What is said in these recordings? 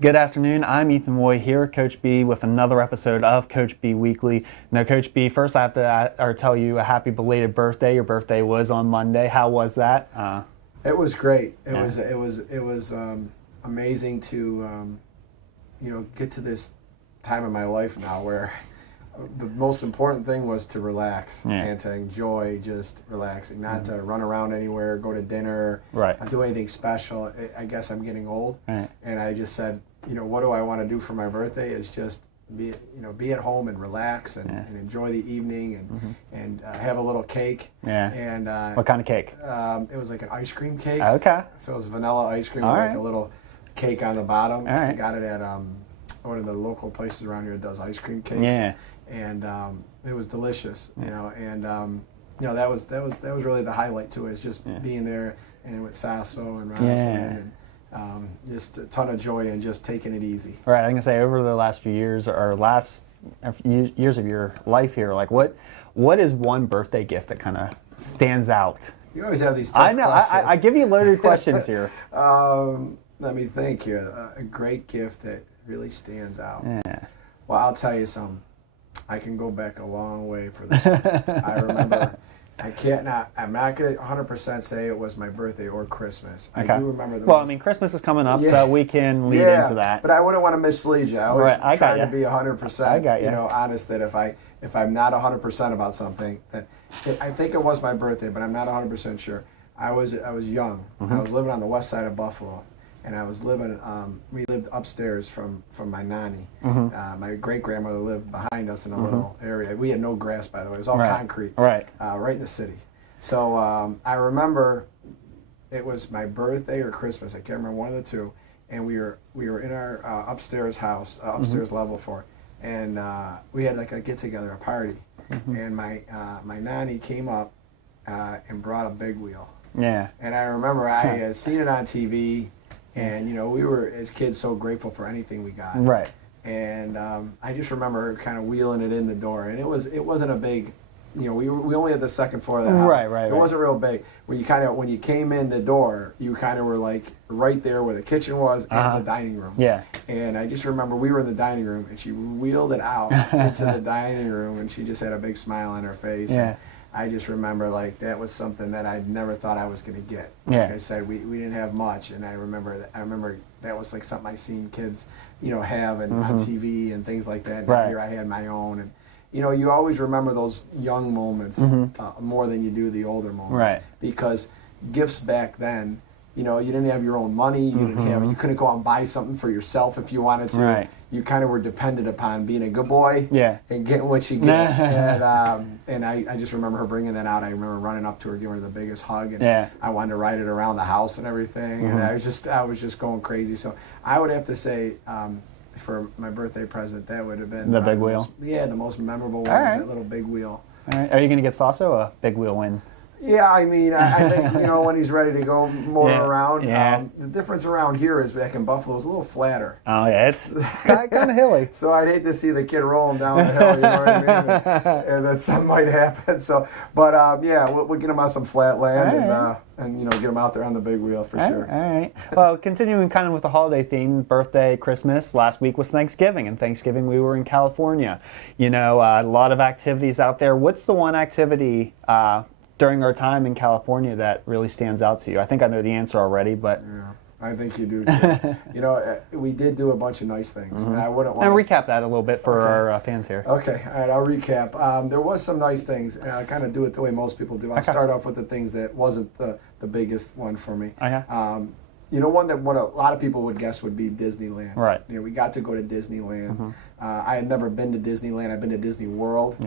Good afternoon. I'm Ethan Moy here, Coach B, with another episode of Coach B Weekly. Now, Coach B, first I have to tell you a happy belated birthday. Your birthday was on Monday. How was that? It was great. It was amazing to get to this time in my life now where the most important thing was to relax and to enjoy just relaxing, not to run around anywhere, go to dinner, do anything special. I guess I'm getting old, and I just said, what do I want to do for my birthday? Is just be at home and relax and enjoy the evening and have a little cake. And what kind of cake? It was like an ice cream cake. Okay. So it was vanilla ice cream with like a little cake on the bottom. I got it at one of the local places around here that does ice cream cakes. And it was delicious, and that was really the highlight to it. Is just being there and with Sasso and Rosalind and just a ton of joy and just taking it easy. Right, I'm gonna say over the last few years or last years of your life here, like what is one birthday gift that kind of stands out? You always have these tough questions. I give you loaded questions here. Let me think here. A great gift that really stands out. Well, I'll tell you something. I can go back a long way for this one. I remember, I'm not going to 100% say it was my birthday or Christmas. Okay. I do remember Christmas is coming up, so we can lead into that. But I wouldn't want to mislead you. I always try to be 100% honest that if I'm not 100% about something, that I think it was my birthday, but I'm not 100% sure. I was young. I was living on the west side of Buffalo. And I was living, we lived upstairs from my nanny. My great-grandmother lived behind us in a little area. We had no grass, by the way. It was all concrete, right in the city. So I remember it was my birthday or Christmas. I can't remember, one of the two. And we were in our upstairs house, upstairs level floor. And we had like a get-together, a party. And my nanny came up and brought a big wheel. And I remember I had seen it on TV. And, we were, as kids, so grateful for anything we got. And I just remember kind of wheeling it in the door. And it wasn't a big, we only had the second floor of the house. It wasn't real big. When you came in the door, you kind of were like right there where the kitchen was and the dining room. And I just remember we were in the dining room, and she wheeled it out into the dining room, and she just had a big smile on her face. And I just remember that was something that I never thought I was going to get. Like I said, we didn't have much, and I remember that was like something I seen kids, have and on TV and things like that. And here I had my own, and you always remember those young moments more than you do the older moments, because gifts back then, you didn't have your own money, you couldn't go out and buy something for yourself if you wanted to. You kind of were dependent upon being a good boy and getting what you get. And I just remember her bringing that out. I remember running up to her, giving her the biggest hug, and I wanted to ride it around the house and everything. And I was just going crazy. So I would have to say, for my birthday present, that would have been the big wheel. The most memorable one was that little big wheel. All right. Are you going to get Sasso a big wheel win? Yeah, I mean, I think, when he's ready to go more around. The difference around here is back in Buffalo is a little flatter. Oh, yeah, it's kind of hilly. So I'd hate to see the kid rolling down the hill, you know what I mean? And that something might happen. So, but we'll get him on some flat land and get him out there on the big wheel for sure. All right. Well, continuing kind of with the holiday theme, birthday, Christmas, last week was Thanksgiving. And Thanksgiving we were in California. A lot of activities out there. What's the one activity during our time in California that really stands out to you? I think I know the answer already, but I think you do too. We did do a bunch of nice things, and I wouldn't want to recap that a little bit for our fans here. Okay, all right, I'll recap. There was some nice things, and I kind of do it the way most people do. I'll start off with the things that wasn't the biggest one for me. One that a lot of people would guess would be Disneyland. We got to go to Disneyland. I had never been to Disneyland. I've been to Disney World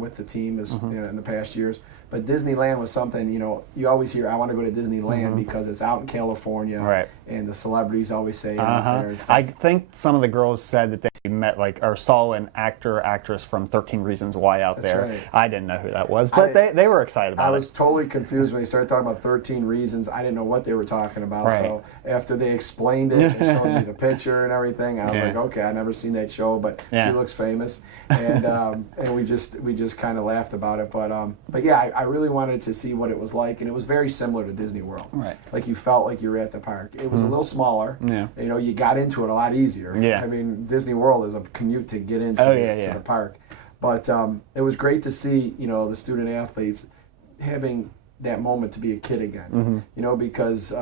with the team in the past years. But Disneyland was something, you always hear, I want to go to Disneyland because it's out in California. And the celebrities always say it out there and stuff. I think some of the girls said that they met or saw an actor or actress from 13 Reasons Why out there. I didn't know who that was, but they were excited about it. I was totally confused when they started talking about 13 Reasons. I didn't know what they were talking about. So after they explained it and showed me the picture and everything, I was like, okay, I've never seen that show. but Yeah. she looks famous, and we just kind of laughed about it. But yeah, I really wanted to see what it was like, and it was very similar to Disney World. Right. Like you felt like you were at the park. It was a little smaller. Yeah. You know, you got into it a lot easier. Yeah. I mean, Disney World is a commute to get into to the park. But it was great to see, you know, the student athletes having that moment to be a kid again. You know, because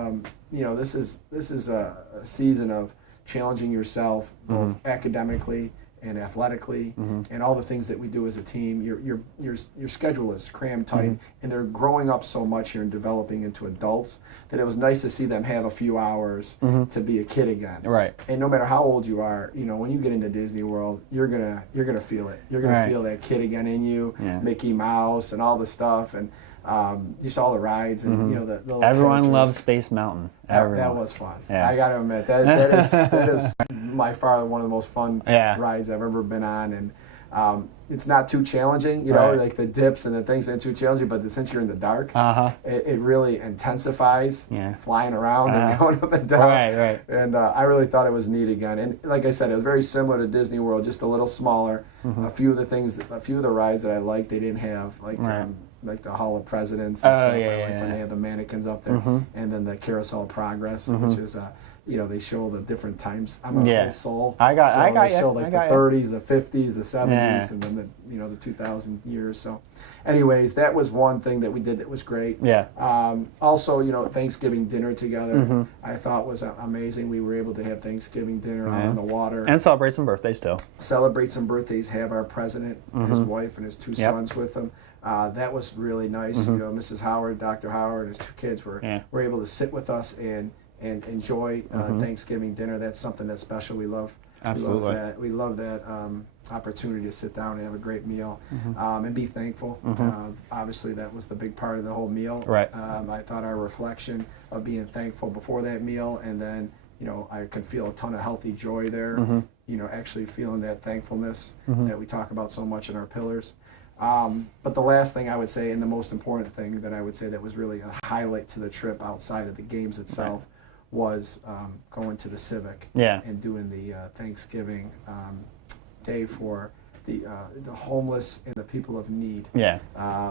you know, this is a season of challenging yourself both academically and athletically, and all the things that we do as a team. Your schedule is crammed tight, and they're growing up so much here and developing into adults that it was nice to see them have a few hours to be a kid again. Right. And no matter how old you are, you know, when you get into Disney World, you're gonna feel it. You're gonna feel that kid again in you, Mickey Mouse and all the stuff, and just all the rides, and you know, the little Everyone characters. loves Space Mountain. That was fun. Yeah. I got to admit that is by far one of the most fun rides I've ever been on, and it's not too challenging, you know, like the dips and the things aren't too challenging, but since you're in the dark, it really intensifies flying around and going up and down. Right. And I really thought it was neat again. And like I said, it was very similar to Disney World, just a little smaller. A few of the rides that I liked, they didn't have, like the Hall of Presidents and stuff, when they have the mannequins up there, and then the Carousel of Progress, which is you know, they show the different times. I'm a old soul. I got they show like the 30s, the 50s, the 70s, and then the 2000 years. So, anyways, that was one thing that we did that was great. Yeah. Also, you know, Thanksgiving dinner together, I thought was amazing. We were able to have Thanksgiving dinner out on the water and celebrate some birthdays too. Celebrate some birthdays. Have our president, his wife, and his two sons with him. That was really nice. You know, Mrs. Howard, Dr. Howard, and his two kids were able to sit with us and enjoy Thanksgiving dinner. That's something that's special. We love. Absolutely. We love that opportunity to sit down and have a great meal and be thankful. Obviously, that was the big part of the whole meal. Right. I thought our reflection of being thankful before that meal, and then, you know, I could feel a ton of healthy joy there. You know, actually feeling that thankfulness that we talk about so much in our pillars. But the last thing I would say, and the most important thing that I would say that was really a highlight to the trip outside of the games itself, was going to the Civic and doing the Thanksgiving Day for the homeless and the people of need. Yeah.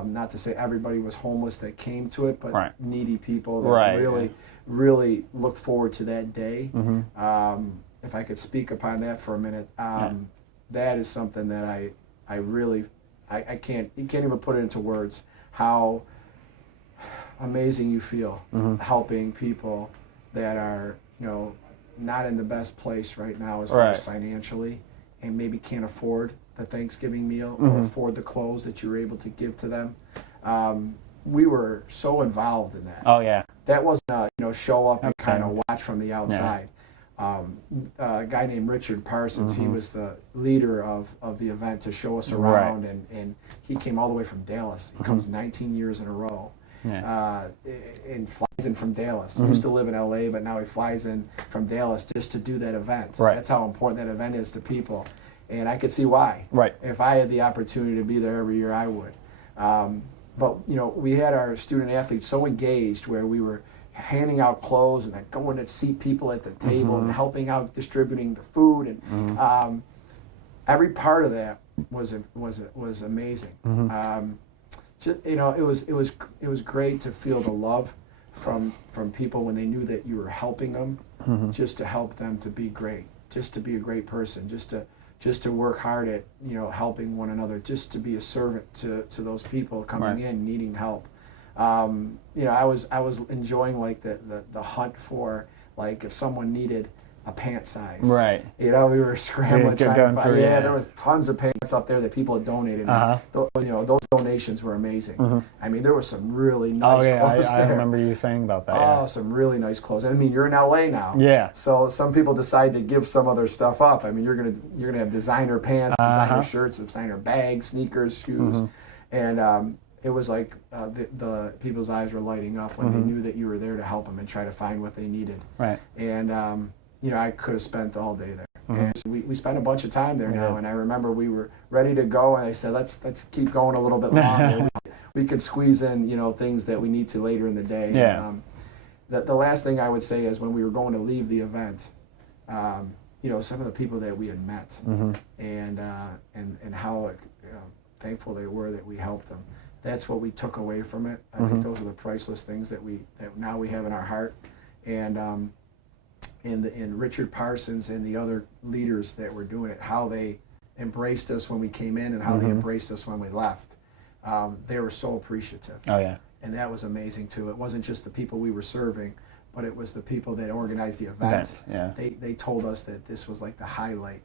Not to say everybody was homeless that came to it, but needy people that really look forward to that day. If I could speak upon that for a minute, that is something that I really can't even put it into words how amazing you feel helping people that are, you know, not in the best place right now as far as financially, and maybe can't afford the Thanksgiving meal or afford the clothes that you were able to give to them. We were so involved in that. Oh yeah. That wasn't a, you know, show up and kind of watch from the outside. A guy named Richard Parsons, he was the leader of the event to show us around, and he came all the way from Dallas. He comes 19 years in a row. And flies in from Dallas. He used to live in LA, but now he flies in from Dallas just to do that event. That's how important that event is to people. And I could see why. If I had the opportunity to be there every year, I would. But, you know, we had our student athletes so engaged where we were handing out clothes and then going to seat people at the table and helping out distributing the food, and every part of that was amazing. Just, you know, it was great to feel the love from people when they knew that you were helping them, just to help them to be great, just to be a great person, just to work hard at, you know, helping one another, just to be a servant to those people coming in needing help. You know, I was enjoying like the hunt for, like, if someone needed a pant size. You know, we were scrambling trying to find. There was tons of pants up there that people had donated. You know, those donations were amazing. I mean, there were some really nice clothes there. I remember you saying about that. Oh, some really nice clothes. I mean, you're in LA now. So some people decide to give some other stuff up. I mean, you're gonna have designer pants, designer shirts, designer bags, sneakers, shoes, and it was like the people's eyes were lighting up when they knew that you were there to help them and try to find what they needed. And you know, I could have spent all day there. And so we spent a bunch of time there now, and I remember we were ready to go, and I said, let's keep going a little bit longer. We could squeeze in, you know, things that we need to later in the day. The last thing I would say is when we were going to leave the event, some of the people that we had met, and how thankful they were that we helped them. That's what we took away from it. I think those are the priceless things that now we have in our heart, and Richard Parsons and the other leaders that were doing it, how they embraced us when we came in and how they embraced us when we left. They were so appreciative. Oh yeah. And that was amazing too. It wasn't just the people we were serving, but it was the people that organized the event. Yeah. They told us that this was like the highlight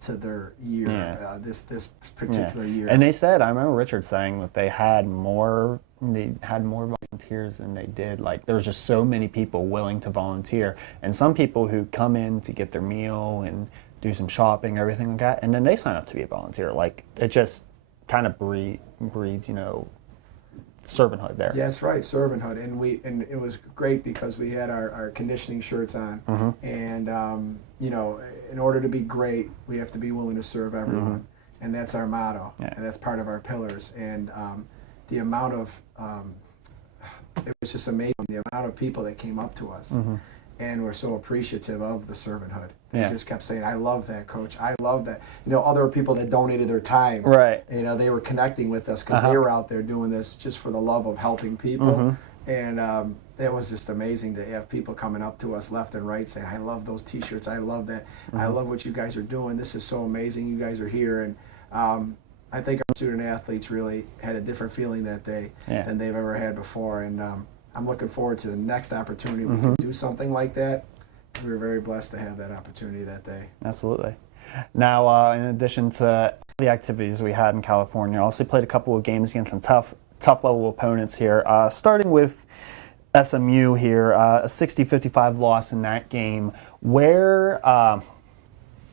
to their year, this particular year. And they said, I remember Richard saying that they had more volunteers than they did. Like, there was just so many people willing to volunteer, and some people who come in to get their meal and do some shopping, everything like that, and then they sign up to be a volunteer. Like, it just kind of breeds, servanthood there. Yeah, that's right, servanthood, and it was great because we had our conditioning shirts on, and in order to be great, we have to be willing to serve everyone, and that's our motto, and that's part of our pillars. And the amount of it was just amazing, the amount of people that came up to us and were so appreciative of the servanthood. They just kept saying, "I love that, Coach. I love that." Other people that donated their time, right? They were connecting with us because they were out there doing this just for the love of helping people, and it was just amazing to have people coming up to us left and right saying, "I love those T-shirts. I love that. I love what you guys are doing. This is so amazing. You guys are here." And I think our student athletes really had a different feeling that day than they've ever had before, and I'm looking forward to the next opportunity we can do something like that. We were very blessed to have that opportunity that day. Absolutely. Now, in addition to the activities we had in California, I also played a couple of games against some tough level opponents here. Starting with SMU here, a 60-55 loss in that game. Where,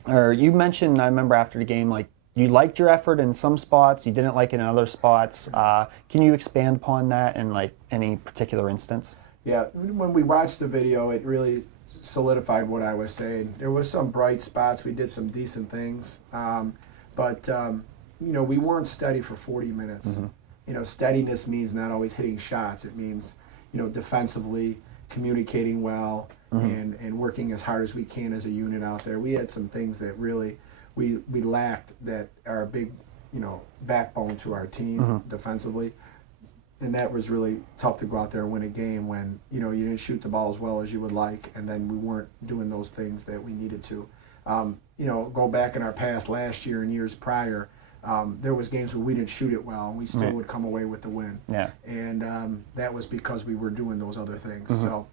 or you mentioned, I remember after the game, like, you liked your effort in some spots, you didn't like it in other spots. Can you expand upon that in like any particular instance? Yeah, when we watched the video, it really solidified what I was saying. There was some bright spots. We did some decent things, but we weren't steady for 40 minutes. Steadiness means not always hitting shots. It means defensively communicating well and working as hard as we can as a unit out there. We had some things that really we lacked that are a big backbone to our team defensively. And that was really tough to go out there and win a game when you didn't shoot the ball as well as you would like, and then we weren't doing those things that we needed to. Go back in our past last year and years prior, there was games where we didn't shoot it well, and we still would come away with the win. Yeah. And that was because we were doing those other things. So,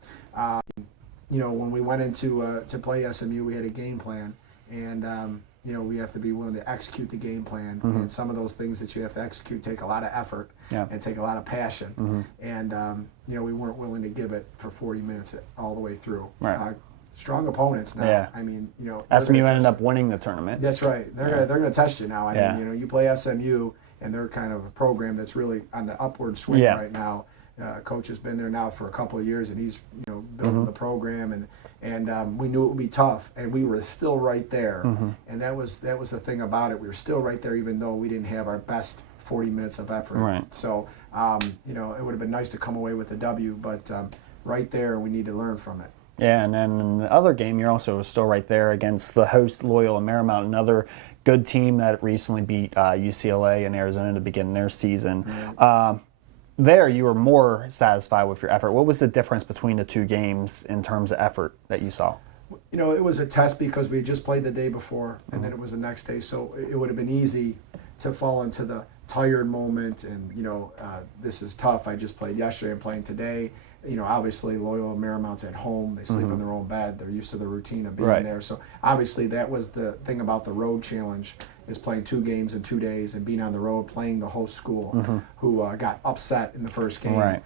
when we went into to play SMU, we had a game plan, and we have to be willing to execute the game plan. And some of those things that you have to execute take a lot of effort and take a lot of passion. And, we weren't willing to give it for 40 minutes all the way through. Right. Strong opponents now. Yeah. I mean, SMU ended up winning the tournament. That's right. They're gonna test you now. I mean, you play SMU, and they're kind of a program that's really on the upward swing right now. Coach has been there now for a couple of years, and he's building the program, and we knew it would be tough, and we were still right there. And that was the thing about it. We were still right there, even though we didn't have our best 40 minutes of effort. Right. So it would have been nice to come away with a W, but right there, we need to learn from it. Yeah, and then in the other game, you're also still right there against the host Loyola Marymount, another good team that recently beat UCLA and Arizona to begin their season. There, you were more satisfied with your effort. What was the difference between the two games in terms of effort that you saw? It was a test because we just played the day before, and then it was the next day, so it would have been easy to fall into the tired moment and, this is tough. I just played yesterday, I'm playing today. Obviously Loyola Marymount's at home. They sleep in their own bed. They're used to the routine of being there. So obviously that was the thing about the road challenge, is playing 2 games in 2 days and being on the road, playing the host school who got upset in the first game,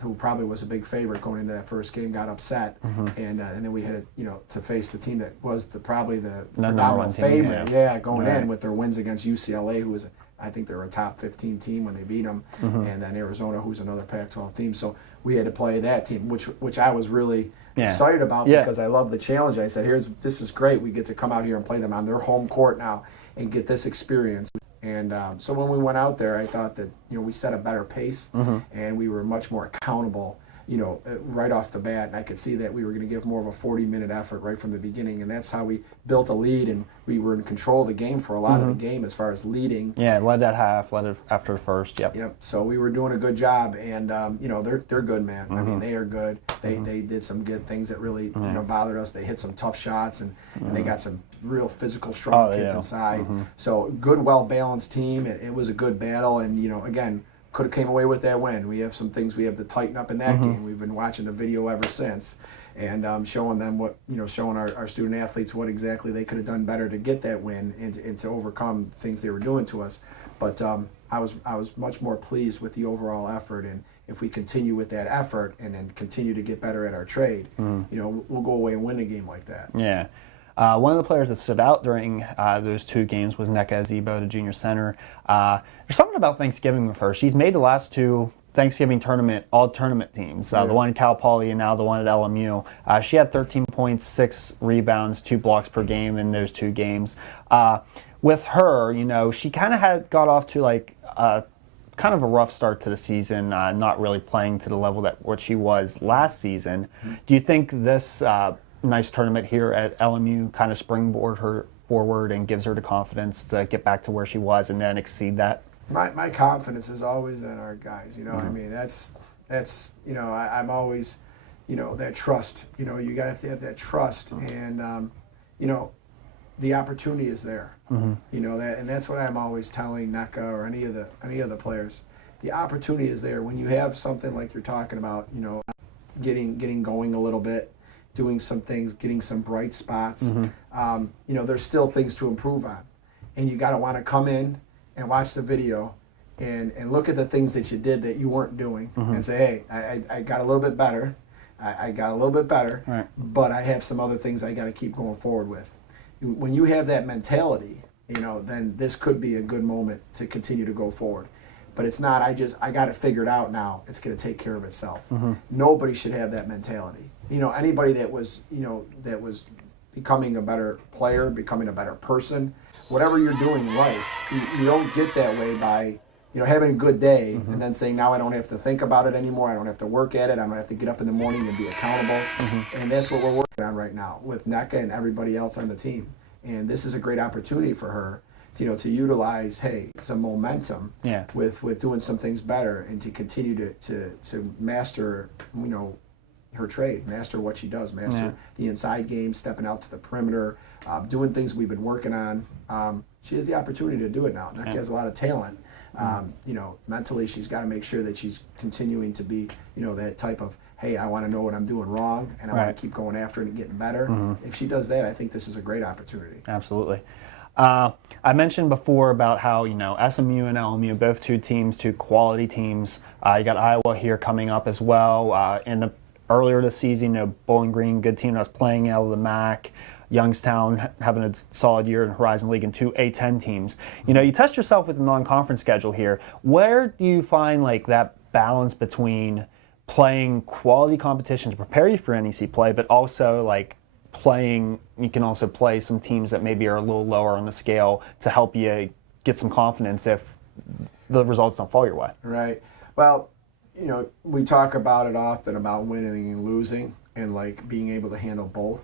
who probably was a big favorite going into that first game, got upset, and then we had to face the team that was probably the predominant favorite, going in with their wins against UCLA, who was I think they were a top 15 team when they beat them, and then Arizona, who's another Pac-12 team. So we had to play that team, which I was really excited about because I love the challenge. I said, this is great. We get to come out here and play them on their home court now and get this experience. And so when we went out there, I thought that we set a better pace and we were much more accountable. right off the bat, and I could see that we were going to give more of a 40-minute effort right from the beginning, and that's how we built a lead, and we were in control of the game for a lot of the game as far as leading. Yeah, led that half, led it after the first. Yep. Yep. So we were doing a good job, and they're good, man. I mean, they are good. They did some good things that really bothered us. They hit some tough shots, and they got some real physical, strong kids inside. So good, well balanced team. It was a good battle, and again, could have came away with that win. We have some things we have to tighten up in that game. We've been watching the video ever since, and showing them what showing our student athletes what exactly they could have done better to get that win and to overcome things they were doing to us. But I was much more pleased with the overall effort, and if we continue with that effort and then continue to get better at our trade, we'll go away and win a game like that. Yeah. One of the players that stood out during those two games was Nneka Ezigbo, the junior center. There's something about Thanksgiving with her. She's made the last two Thanksgiving all-tournament teams, the one at Cal Poly and now the one at LMU. She had 13 points, 6 rebounds, 2 blocks per game in those two games. With her, she kind of got off to kind of a rough start to the season, not really playing to the level that what she was last season. Do you think this nice tournament here at LMU kind of springboard her forward and gives her the confidence to get back to where she was and then exceed that? My confidence is always in our guys. I mean, that's I'm always, that trust. You got to have that trust, and the opportunity is there. That, and that's what I'm always telling Nneka or any of the players. The opportunity is there when you have something like you're talking about. Getting going a little bit, doing some things, getting some bright spots. There's still things to improve on, and you got to want to come in and watch the video and look at the things that you did that you weren't doing and say, hey, I got a little bit better. I got a little bit better, right, but I have some other things I got to keep going forward with. When you have that mentality, then this could be a good moment to continue to go forward. But it's not, I got it figured out now. It's going to take care of itself. Nobody should have that mentality. Anybody that was becoming a better player, becoming a better person, whatever you're doing in life, you don't get that way by, having a good day and then saying, now I don't have to think about it anymore. I don't have to work at it. I don't have to get up in the morning and be accountable. And that's what we're working on right now with Nneka and everybody else on the team. And this is a great opportunity for her to utilize, some momentum with doing some things better and to continue to master, her trade, master what she does, master the inside game, stepping out to the perimeter, doing things we've been working on. She has the opportunity to do it now. Nneka has a lot of talent. Mentally she's got to make sure that she's continuing to be, that type of, hey, I want to know what I'm doing wrong, and I want to keep going after it and getting better. If she does that, I think this is a great opportunity. Absolutely. I mentioned before about how, SMU and LMU, both two quality teams. You got Iowa here coming up as well. Earlier this season, Bowling Green, good team that was playing out of the MAC. Youngstown having a solid year in Horizon League, and 2 A-10 teams. You test yourself with the non-conference schedule here. Where do you find that balance between playing quality competition to prepare you for NEC play, but also you can also play some teams that maybe are a little lower on the scale to help you get some confidence if the results don't fall your way? Right. Well, we talk about it often about winning and losing and being able to handle both.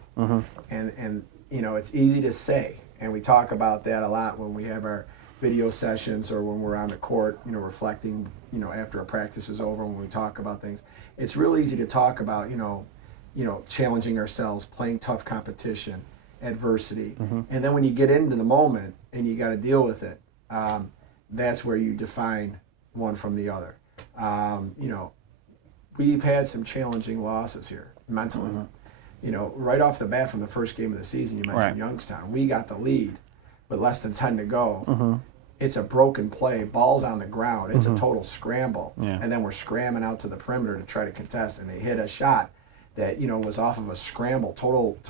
And it's easy to say, and we talk about that a lot when we have our video sessions or when we're on the court, reflecting, after a practice is over, when we talk about things. It's real easy to talk about, challenging ourselves, playing tough competition, adversity. And then when you get into the moment and you got to deal with it, that's where you define one from the other. We've had some challenging losses here mentally. Right off the bat from the first game of the season, you mentioned Youngstown. We got the lead with less than 10 to go. It's a broken play, ball's on the ground. It's a total scramble. And then we're scrambling out to the perimeter to try to contest, and they hit a shot that was off of a scramble, total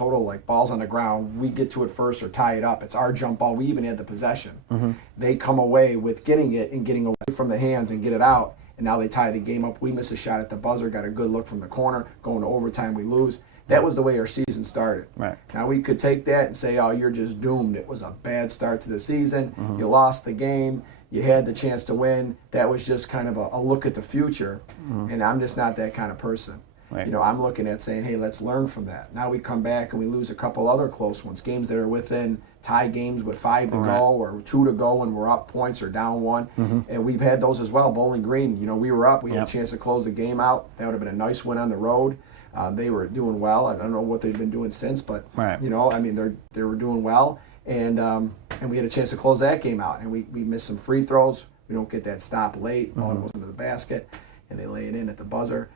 balls on the ground. We get to it first or tie it up. It's our jump ball. We even had the possession. They come away with getting it and getting away from the hands and get it out. And now they tie the game up. We miss a shot at the buzzer, got a good look from the corner, going to overtime, we lose. That was the way our season started. Right. Now we could take that and say, oh, you're just doomed. It was a bad start to the season. You lost the game. You had the chance to win. That was just kind of a look at the future. And I'm just not that kind of person. Right. You know, I'm looking at saying, hey, let's learn from that. Now we come back and we lose a couple other close ones, games that are within tie games with 5 to go or 2 to go when we're up points or down 1. And we've had those as well. Bowling Green, you know, we were up. We had a chance to close the game out. That would have been a nice win on the road. They were doing well. I don't know what they've been doing since, but, you know, I mean, they were doing well. And we had a chance to close that game out. And we missed some free throws. We don't get that stop late. Ball goes into the basket, and they lay it in at the buzzer.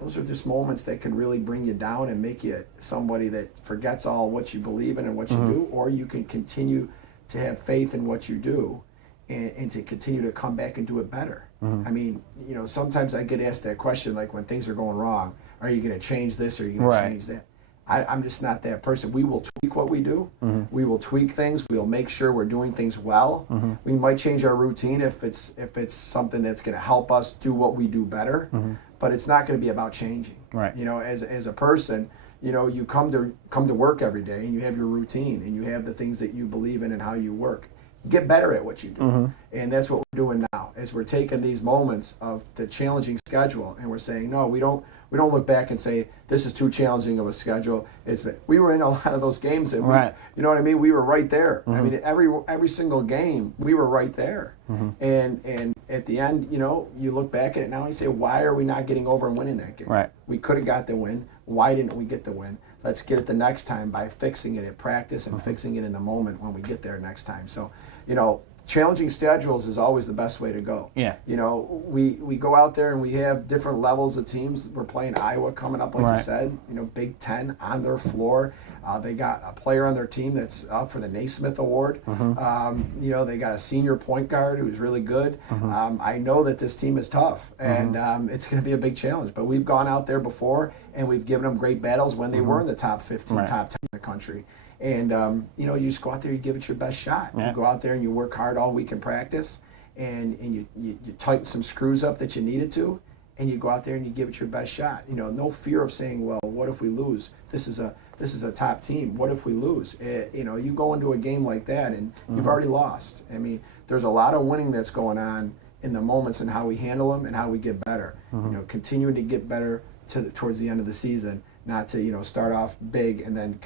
Those are just moments that can really bring you down and make you somebody that forgets all what you believe in and what you do, or you can continue to have faith in what you do and to continue to come back and do it better. I mean, you know, sometimes I get asked that question, like when things are going wrong, are you going to change this or are you going to change that? I'm just not that person. We will tweak what we do. We will tweak things. We'll make sure we're doing things well. We might change our routine if it's something that's going to help us do what we do better. But it's not going to be about changing. Right. You know, as a person, you know, you come to work every day and you have your routine and you have the things that you believe in and how you work. You get better at what you do. And that's what we're doing now, is we're taking these moments of the challenging schedule and we're saying, no, we don't look back and say this is too challenging of a schedule. We were in a lot of those games and you know what I mean? We were right there. I mean, every single game we were right there. And at the end, you know, you look back at it now and you say, why are we not getting over and winning that game? We could have got the win. Why didn't we get the win? Let's get it the next time by fixing it at practice and fixing it in the moment when we get there next time. So, you know, challenging schedules is always the best way to go. You know, we go out there and we have different levels of teams. We're playing Iowa coming up, like you said, you know, Big Ten on their floor. They got a player on their team that's up for the Naismith Award. You know, they got a senior point guard who's really good. I know that this team is tough, and it's going to be a big challenge. But we've gone out there before, and we've given them great battles when they were in the top 15, top 10 in the country. And, you know, you just go out there, you give it your best shot. You go out there and you work hard all week in practice, and you tighten some screws up that you needed to, and you go out there and you give it your best shot. You know, no fear of saying, well, what if we lose? This is a top team. What if we lose? You know, you go into a game like that and you've already lost. I mean, there's a lot of winning that's going on in the moments and how we handle them and how we get better. You know, continuing to get better towards the end of the season, not to, you know, start off big and then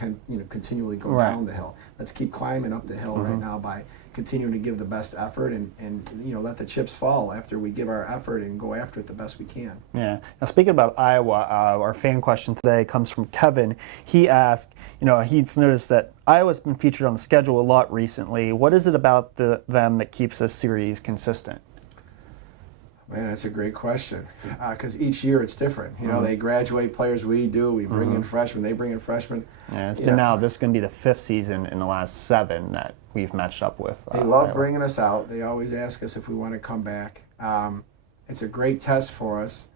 continually go down the hill. Let's keep climbing up the hill right now by continuing to give the best effort and you know, let the chips fall after we give our effort and go after it the best we can. Yeah. Now, speaking about Iowa, our fan question today comes from Kevin. He asked, you know, he's noticed that Iowa's been featured on the schedule a lot recently. What is it about them that keeps this series consistent? Man, that's a great question, because each year it's different. You know, they graduate players, we bring in freshmen, they bring in freshmen. Yeah, it's been now, this is going to be the 5th season in the last 7 that we've matched up with. They love bringing us out. They always ask us if we want to come back. It's a great test for us.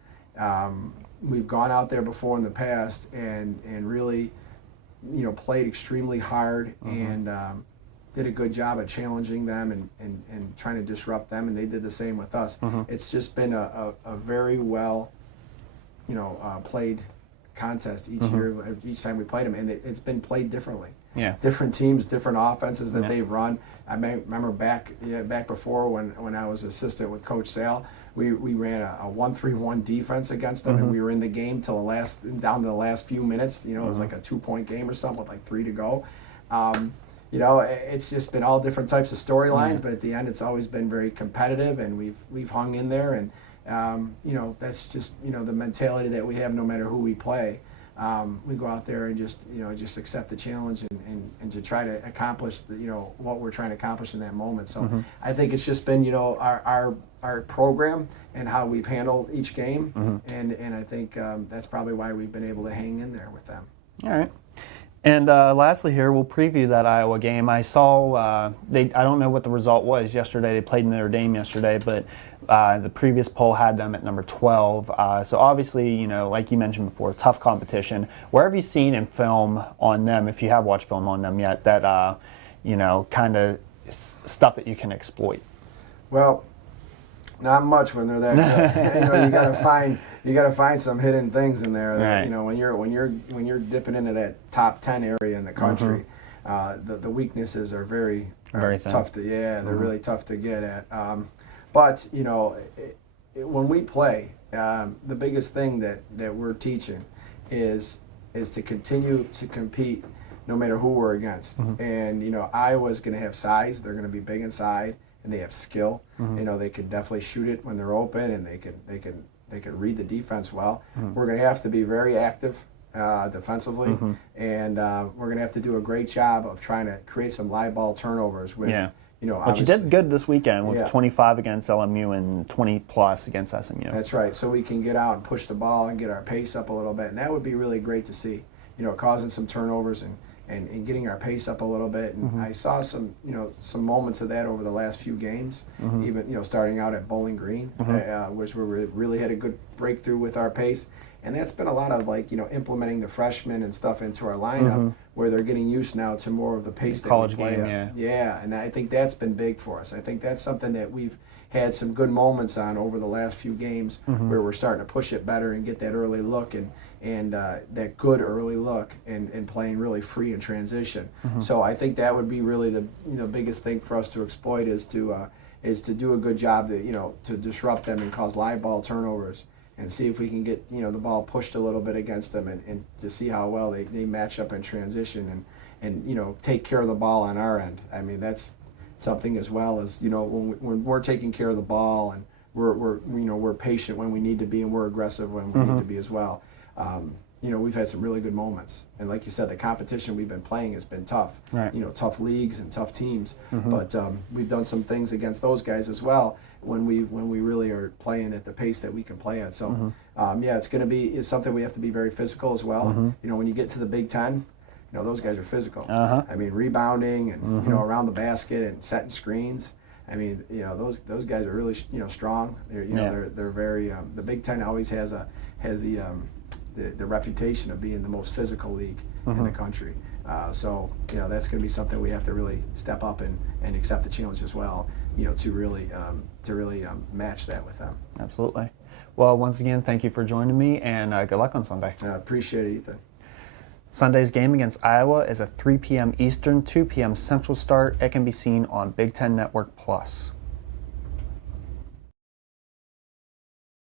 We've gone out there before in the past and really, you know, played extremely hard and did a good job at challenging them and trying to disrupt them, and they did the same with us. It's just been a very well, you know, played contest each year, each time we played them, and it's been played differently. Different teams, different offenses that they've run. I remember back before when I was assistant with Coach Sale, we ran a 1-3-1 defense against them, and we were in the game down to the last few minutes. You know, it was like a 2-point game or something with like 3 to go. You know, it's just been all different types of storylines, but at the end, it's always been very competitive, and we've hung in there, and you know, that's just, you know, the mentality that we have no matter who we play. We go out there and just accept the challenge and to try to accomplish what we're trying to accomplish in that moment. So I think it's just been, you know, our program and how we've handled each game, and I think that's probably why we've been able to hang in there with them. All right. And lastly here, we'll preview that Iowa game. I saw, I don't know what the result was yesterday. They played Notre Dame yesterday, but the previous poll had them at number 12. So obviously, you know, like you mentioned before, tough competition. Where have you seen in film on them, if you have watched film on them yet, that, you know, kind of stuff that you can exploit? Well, Not much when they're that good. You gotta find some hidden things in there that, Right. you know, when you're dipping into that top 10 area in the country, the weaknesses are very Very thin. tough to they're really tough to get at. But you know, when we play, the biggest thing that we're teaching is to continue to compete no matter who we're against. And you know, Iowa's going to have size. They're going to be big inside, and they have skill. You know, they can definitely shoot it when they're open, and they can read the defense well. We're going to have to be very active defensively, and we're going to have to do a great job of trying to create some live ball turnovers with. Yeah. You know, But you did good this weekend with Yeah. 25 against LMU and 20 plus against SMU. That's right. So we can get out and push the ball and get our pace up a little bit, and that would be really great to see. You know, causing some turnovers and getting our pace up a little bit. And I saw some moments of that over the last few games. Even starting out at Bowling Green, which we really had a good breakthrough with our pace. And that's been a lot of implementing the freshmen and stuff into our lineup, where they're getting used now to more of the pace that College we play. game, Yeah, and I think that's been big for us. I think that's something that we've had some good moments on over the last few games, where we're starting to push it better and get that early look and that good early look and playing really free in transition. So I think that would be really the biggest thing for us to exploit is to do a good job to disrupt them and cause live ball turnovers and see if we can get the ball pushed a little bit against them and to see how well they match up in transition and take care of the ball on our end. I mean, that's something as well as when we're taking care of the ball and we're patient when we need to be and we're aggressive when we need to be as well. We've had some really good moments, and like you said, the competition we've been playing has been tough. Right. Tough leagues and tough teams, but we've done some things against those guys as well when we really are playing at the pace that we can play at. So it's something we have to be very physical as well. When you get to the Big Ten, those guys are physical. I mean, rebounding and around the basket and setting screens. I mean, those guys are really strong. They're very. The Big Ten always has the reputation of being the most physical league in the country. So that's going to be something we have to really step up and accept the challenge as well. To really match that with them. Absolutely. Well, once again, thank you for joining me, and good luck on Sunday. I appreciate it, Ethan. Sunday's game against Iowa is a 3 p.m. Eastern, 2 p.m. Central start. It can be seen on Big Ten Network Plus.